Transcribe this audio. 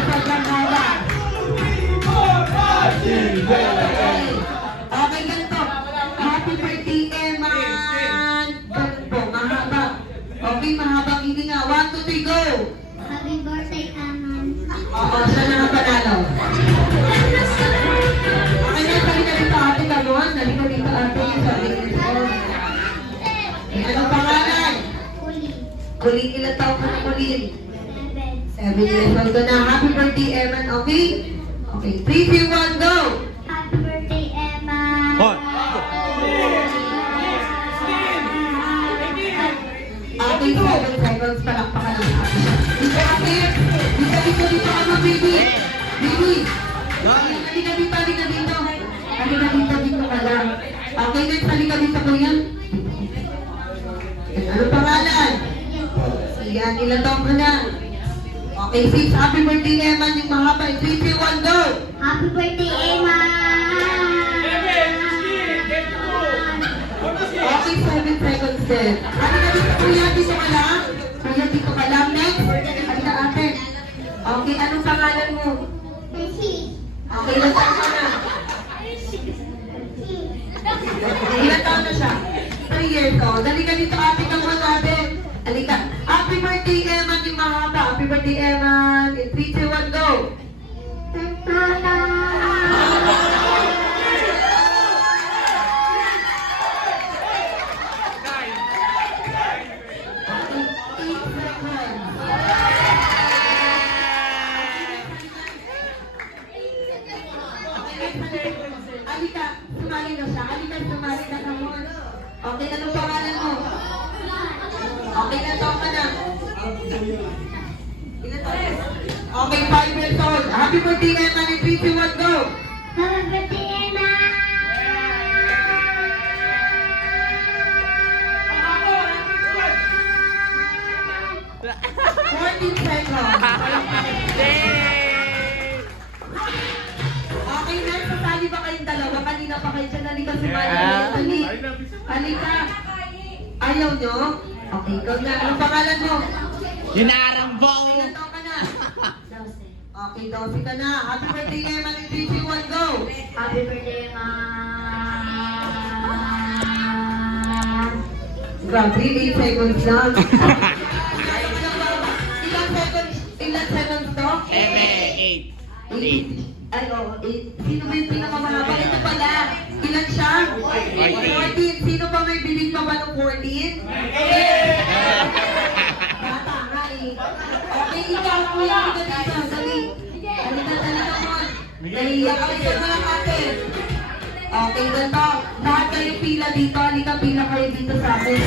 sobrang haba. Okay, ganito. Happy birthday, Eman. Ganun po, mahaba. Okay, mahaba. Hindi nga. 1, 2, 3, go. Happy birthday, Aman. Oo, siya na ang panalo. Okay na, halika dito ate Gamon. Halika dito ate. Sabi nito. Anong pangalan? Uli. Kulin, ilang taon ka na kulin? 7. 7 years old ka na. Happy birthday, Eman. Okay? Okay, 3, 2, 1, go! Happy birthday, Emma. Okay, 7 seconds. Palakpakan lang ate. Dito ate. Dito ano, baby. Baby. Halika dito, halika dito. Halika dito ka lang. Okay, next, halika dito ko yan. Ano pangalan? Yan, ilan taon ka na? Okay, 6. Happy birthday, Eman. Yung mahaba. 3, 2, 1, go! Happy birthday, Emma. Okay, 7 seconds din. Halika dito, kuya. Dito ka lang. Kuya, dito ka lang. Next. Halika ate. Okay, anong pangalan mo? Messi. Okay, ilan taon ka na? Ilan taon na siya? 3 years old. Halika dito, ate kang natin. Halika. Happy birthday, Eman. Yung mahaba. Happy birthday, Eman. In 3, 2, 1, go! Halika, sumali na siya. Halika, sumali na naman. Okay, anong pangalan mo? Okay, na taon ka na? Ilan taon? Okay, 5 years old. Happy birthday, Eman. In 3, 2, 1, go! Happy birthday, Emma. 14 seconds. Okay, next. Sasali ba kayong dalawa? Kanina pa kayo dyan. Halika, sumali. Halika. Ayaw nyo? Okay, ikaw na. Anong pangalan mo? Ginarambong! Ilan taon ka na? Okay, 12 ka na. Happy birthday, Eman. In 3, 2, 1, go! Happy birthday, Emma. Grabe, 8 seconds lang. Ilan seconds to? 8. 8. Ay, oo, 8. Sino ba yung pinakamahaba? Ito pala. Ilan siya? 14. Sino ba may bilig pa ba ng 14? Bata nga eh. Okay, ikaw kuya. Halika dito. Dali. Halika talaga mo. Nahiya ka sa mga ate. Okay, ganito. Lahat kayo pila dito. Halika, pila kayo dito sa akin.